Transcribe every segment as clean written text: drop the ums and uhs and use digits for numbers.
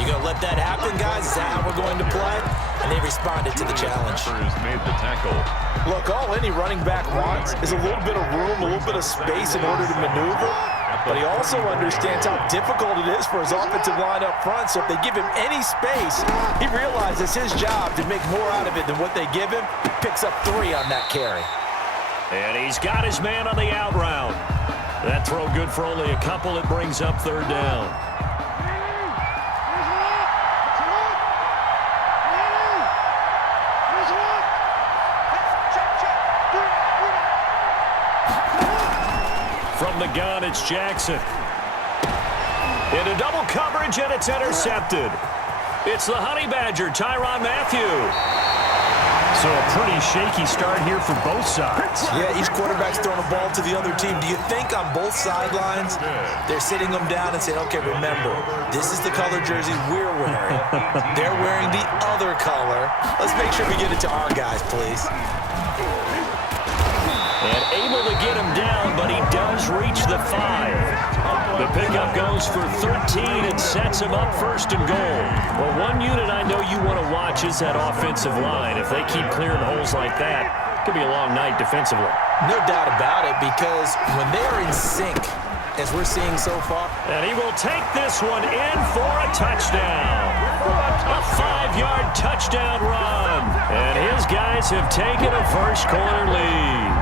You gonna let that happen, guys? Is that how we're going to play? And they responded to the challenge. Made the tackle. Look, all any running back wants is a little bit of room, a little bit of space in order to maneuver. But he also understands how difficult it is for his offensive line up front. So if they give him any space, he realizes his job to make more out of it than what they give him. Picks up 3 on that carry. And he's got his man on the out route. That throw good for only a couple. It brings up 3rd down. From the gun, it's Jackson. Into double coverage, and it's intercepted. It's the Honey Badger, Tyrann Mathieu. So a pretty shaky start here for both sides. Yeah, each quarterback's throwing a ball to the other team. Do you think on both sidelines they're sitting them down and saying, okay, remember, this is the color jersey we're wearing. They're wearing the other color. Let's make sure we get it to our guys, please. And able to get him down, but he does reach the 5. The pickup goes for 13 and sets him up 1st and goal. Well, one unit I know you want to watch is that offensive line. If they keep clearing holes like that, it could be a long night defensively. No doubt about it, because when they're in sync, as we're seeing so far. And he will take this one in for a touchdown. A 5-yard touchdown run. And his guys have taken a first-quarter lead.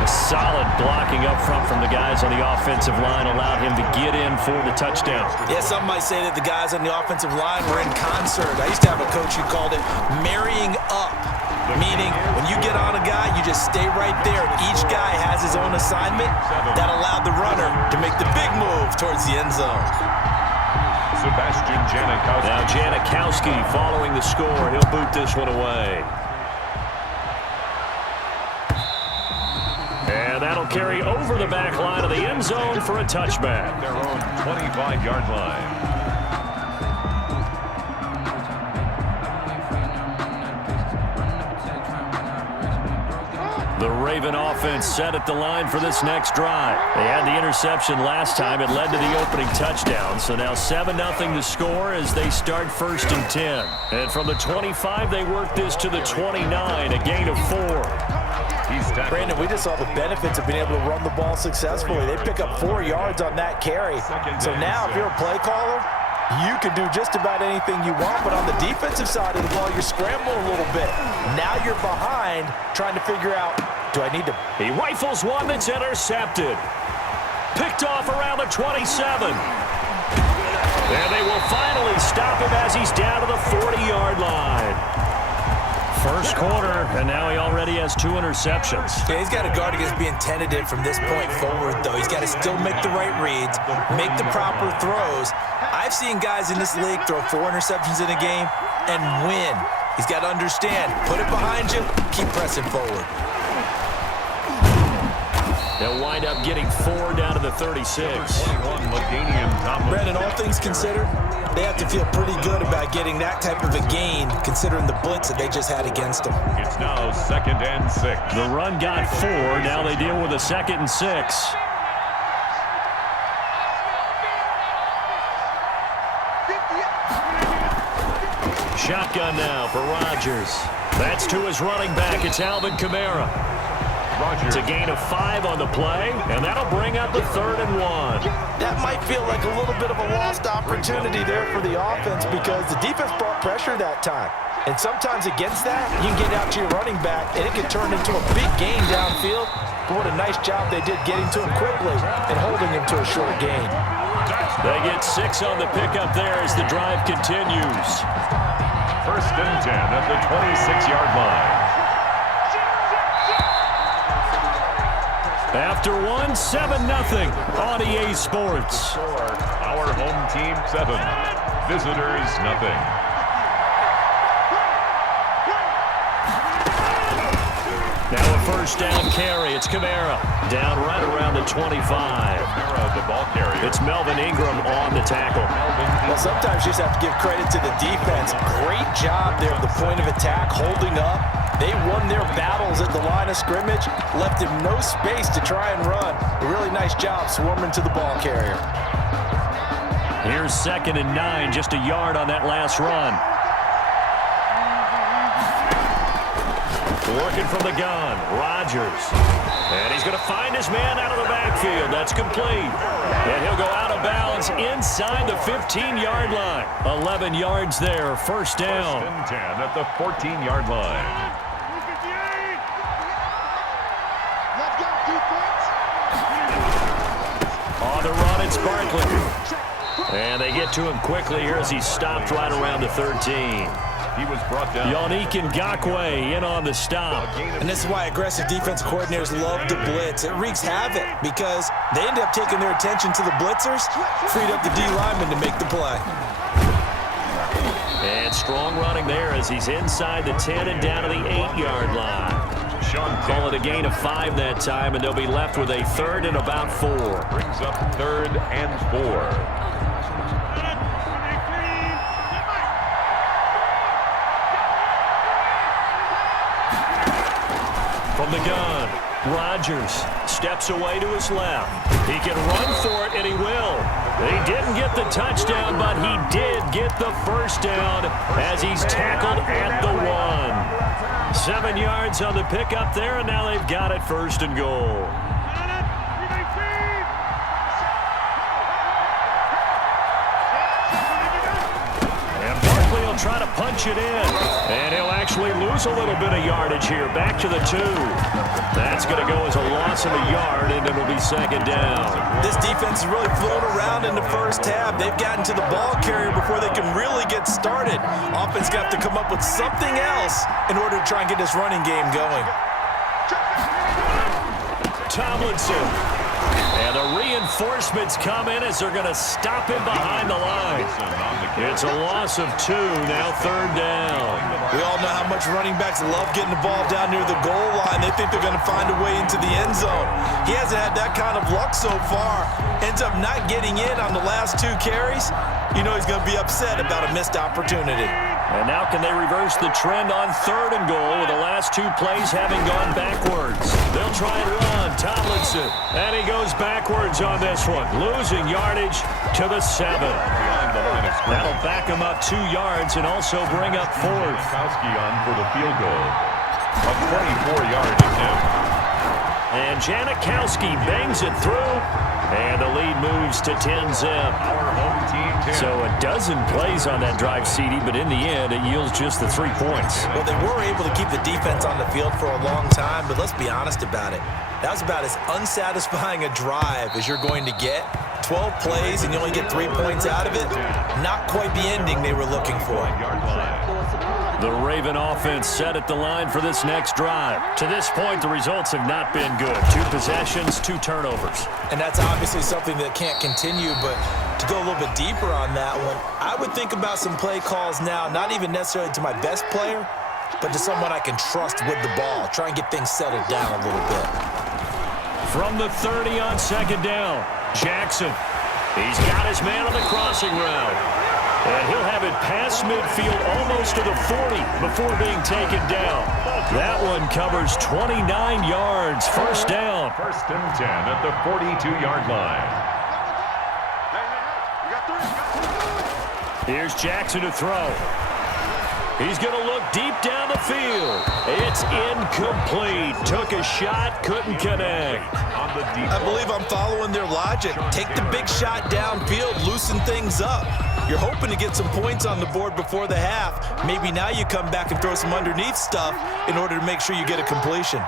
A solid blocking up front from the guys on the offensive line allowed him to get in for the touchdown. Yeah, some might say that the guys on the offensive line were in concert. I used to have a coach who called it marrying up, meaning when you get on a guy, you just stay right there. Each guy has his own assignment that allowed the runner to make the big move towards the end zone. Sebastian Janikowski. Now Janikowski following the score. He'll boot this one away. And that'll carry over the back line of the end zone for a touchback. Their own 25-yard line. The Raven offense set at the line for this next drive. They had the interception last time. It led to the opening touchdown. So now 7-0 to score as they start 1st and 10. And from the 25, they work this to the 29, a gain of 4. Brandon, we just saw the benefits of being able to run the ball successfully. They pick up 4 yards on that carry. So now if you're a play caller, you can do just about anything you want, but on the defensive side of the ball, you're scrambling a little bit. Now you're behind, trying to figure out, do I need to... He rifles one that's intercepted. Picked off around the 27. And they will finally stop him as he's down to the 40-yard line. First quarter, and now he already has 2 interceptions. Yeah, he's got to guard against being tentative from this point forward, though. He's got to still make the right reads, make the proper throws. I've seen guys in this league throw 4 interceptions in a game and win. He's got to understand, put it behind you, keep pressing forward. They'll wind up getting 4 down to the 36. Brandon, all things considered, they have to feel pretty good about getting that type of a gain, considering the blitz that they just had against them. It's now 2nd and 6. The run got 4. Now they deal with a 2nd and 6. Shotgun now for Rodgers. That's to his running back. It's Alvin Kamara. It's a gain of 5 on the play, and that'll bring up the 3rd and 1. That might feel like a little bit of a lost opportunity there for the offense because the defense brought pressure that time. And sometimes against that, you can get out to your running back, and it can turn into a big gain downfield. But what a nice job they did getting to him quickly and holding him to a short gain. They get 6 on the pickup there as the drive continues. 1st and 10 at the 26-yard line. After 1, 7-0 on EA Sports. Our home team 7, visitors nothing. Now a 1st down carry. It's Kamara down right around the 25. Kamara, the ball carrier. It's Melvin Ingram on the tackle. Well, sometimes you just have to give credit to the defense. Great job there at the point of attack, holding up. They won their battles at the line of scrimmage, left him no space to try and run. A really nice job swarming to the ball carrier. Here's 2nd and 9, just a yard on that last run. Working from the gun, Rodgers. And he's going to find his man out of the backfield. That's complete. And he'll go out of bounds inside the 15-yard line. 11 yards there, first down. 1st and 10 at the 14-yard line. On the run, it's Barkley. And they get to him quickly here as he's stopped right around the 13. He was brought down. Yannick Ngakoue in on the stop. And this is why aggressive defensive coordinators love to blitz. It wreaks havoc because they end up taking their attention to the blitzers, freed up the D lineman to make the play. And strong running there as he's inside the 10 and down to the 8-yard line. Call it a gain of 5 that time, and they'll be left with a 3rd and about 4. Brings up 3rd and 4. From the gun, Rodgers steps away to his left. He can run for it, and he will. He didn't get the touchdown, but he did get the first down as he's tackled at the 1. 7 yards on the pickup there, and now they've got it 1st and goal. Try to punch it in, and he'll actually lose a little bit of yardage here. Back to the 2. That's going to go as a loss of a yard, and it'll be 2nd down. This defense has really flown around in the first half. They've gotten to the ball carrier before they can really get started. Offense got to come up with something else in order to try and get this running game going. Tomlinson. And the reinforcements come in as they're going to stop him behind the line. It's a loss of 2, now 3rd down. We all know how much running backs love getting the ball down near the goal line. They think they're going to find a way into the end zone. He hasn't had that kind of luck so far. Ends up not getting in on the last 2 carries. You know he's going to be upset about a missed opportunity. And now can they reverse the trend on 3rd and goal with the last 2 plays having gone backwards? They'll try and run. Tomlinson. And he goes backwards on this one. Losing yardage to the 7. That'll back him up 2 yards and also bring up 4th. On for the field goal. A 24-yard attempt. And Janikowski bangs it through. And the lead moves to 10-zip. Our home team 10. So a dozen plays on that drive, CD, but in the end, it yields just the 3 points. Well, they were able to keep the defense on the field for a long time, but let's be honest about it. That was about as unsatisfying a drive as you're going to get. 12 plays and you only get 3 points out of it. Not quite the ending they were looking for. The Raven offense set at the line for this next drive. To this point, the results have not been good. 2 possessions, 2 turnovers. And that's obviously something that can't continue, but to go a little bit deeper on that one, I would think about some play calls now, not even necessarily to my best player, but to someone I can trust with the ball. Try and get things settled down a little bit. From the 30 on 2nd down, Jackson. He's got his man on the crossing route. And he'll have it past midfield almost to the 40 before being taken down. That one covers 29 yards. First down. 1st and 10 at the 42-yard line. Here's Jackson to throw. He's going to look deep down the field. It's incomplete. Took a shot, couldn't connect. I believe I'm following their logic. Take the big shot downfield, loosen things up. You're hoping to get some points on the board before the half. Maybe now you come back and throw some underneath stuff in order to make sure you get a completion.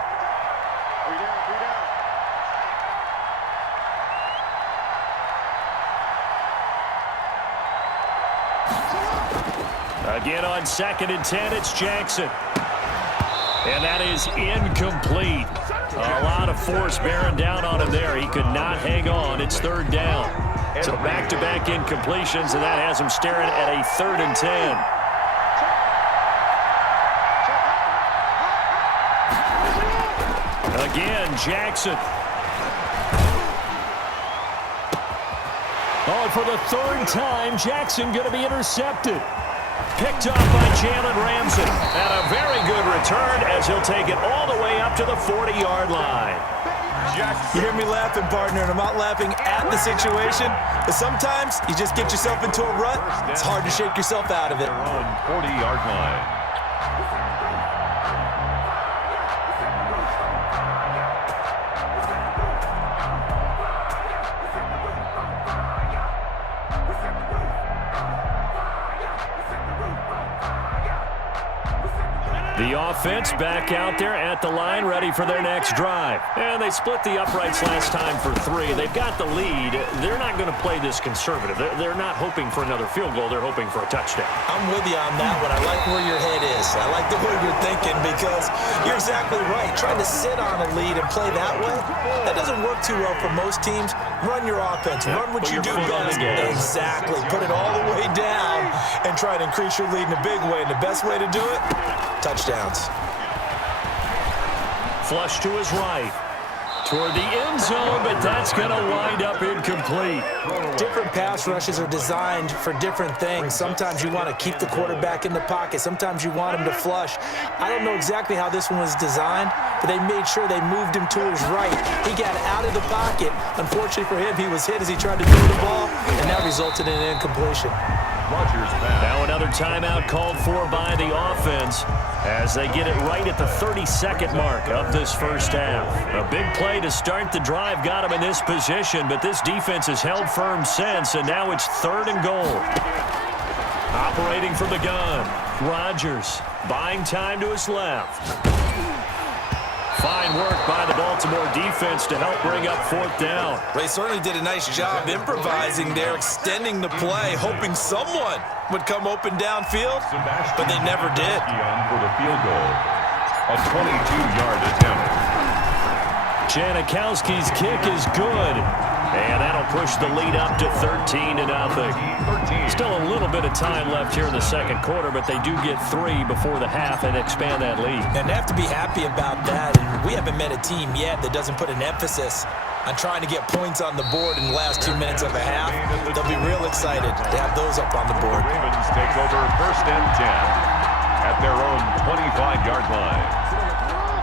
Again on 2nd and 10, it's Jackson. And that is incomplete. A lot of force bearing down on him there. He could not hang on. It's 3rd down. So back-to-back incompletions, and that has him staring at a 3rd and 10. Again, Jackson. Oh, and for the 3rd time, Jackson going to be intercepted. Picked off by Jalen Ramsey. And a very good return as he'll take it all the way up to the 40-yard line. Jackson. You hear me laughing, partner, and I'm not laughing at the situation, but sometimes you just get yourself into a rut. It's hard to shake yourself out of it. Their own 40-yard line. The offense back out there at the line, ready for their next drive. And they split the uprights last time for 3. They've got the lead. They're not going to play this conservative. They're not hoping for another field goal. They're hoping for a touchdown. I'm with you on that one. I like where your head is. I like the way you're thinking because you're exactly right. Trying to sit on a lead and play that way, that doesn't work too well for most teams. Run your offense. Run what you do best. Exactly. Put it all the way down and try to increase your lead in a big way. And the best way to do it, touchdowns. Flush to his right. Toward the end zone, but that's going to wind up incomplete. Different pass rushes are designed for different things. Sometimes you want to keep the quarterback in the pocket. Sometimes you want him to flush. I don't know exactly how this one was designed, but they made sure they moved him to his right. He got out of the pocket. Unfortunately for him, he was hit as he tried to throw the ball, and that resulted in an incompletion. Now another timeout called for by the offense as they get it right at the 32nd mark of this first half. A big play to start the drive got him in this position, but this defense has held firm since, and now it's 3rd and goal. Operating from the gun, Rodgers buying time to his left. Fine work by the Baltimore defense to help bring up 4th down. They certainly did a nice job improvising there, extending the play, hoping someone would come open downfield, but they never did. For the field goal, a 22-yard attempt. Janikowski's kick is good, and that'll push the lead up to 13-0. Still a little bit of time left here in the second quarter, but they do get 3 before the half and expand that lead. And they have to be happy about that, and we haven't met a team yet that doesn't put an emphasis on trying to get points on the board in the last 2 minutes of a half. They'll be real excited to have those up on the board. Ravens take over 1st and 10 at their own 25-yard line.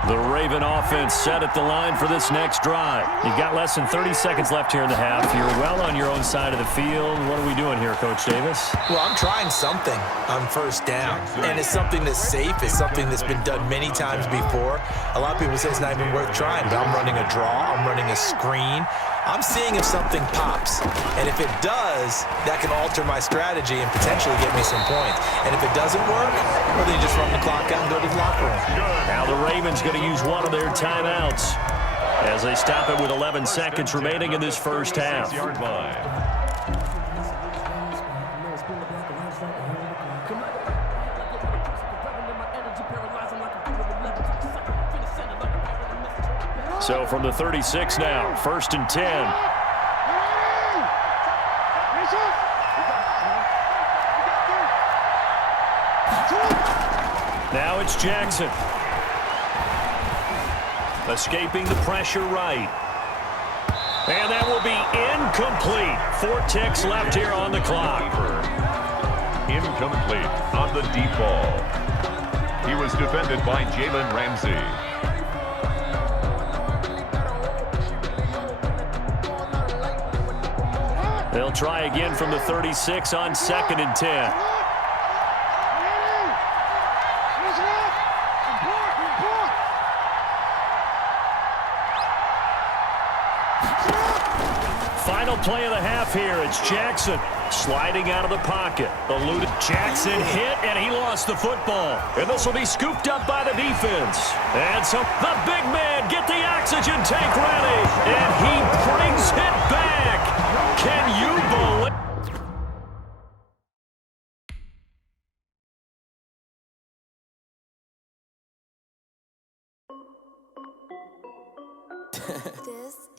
The Raven offense set at the line for this next drive. You've got less than 30 seconds left here in the half. You're well on your own side of the field. What are we doing here, Coach Davis? Well, I'm trying something on 1st down, and it's something that's safe. It's something that's been done many times before. A lot of people say it's not even worth trying, but I'm running a draw. I'm running a screen. I'm seeing if something pops, and if it does, that can alter my strategy and potentially get me some points. And if it doesn't work, well, then you just run the clock out and go to the locker room. Now the Ravens going to use one of their timeouts as they stop it with 11 seconds remaining in this first half. So from the 36 now, 1st and 10. Now it's Jackson. Escaping the pressure right. And that will be incomplete. 4 ticks left here on the clock. Incomplete on the deep ball. He was defended by Jalen Ramsey. They'll try again from the 36 on 2nd and 10. Final play of the half here. It's Jackson sliding out of the pocket. Eluded. Jackson hit, and he lost the football. And this will be scooped up by the defense. And so the big man, get the oxygen tank ready. And he brings it back. Can you believe? This is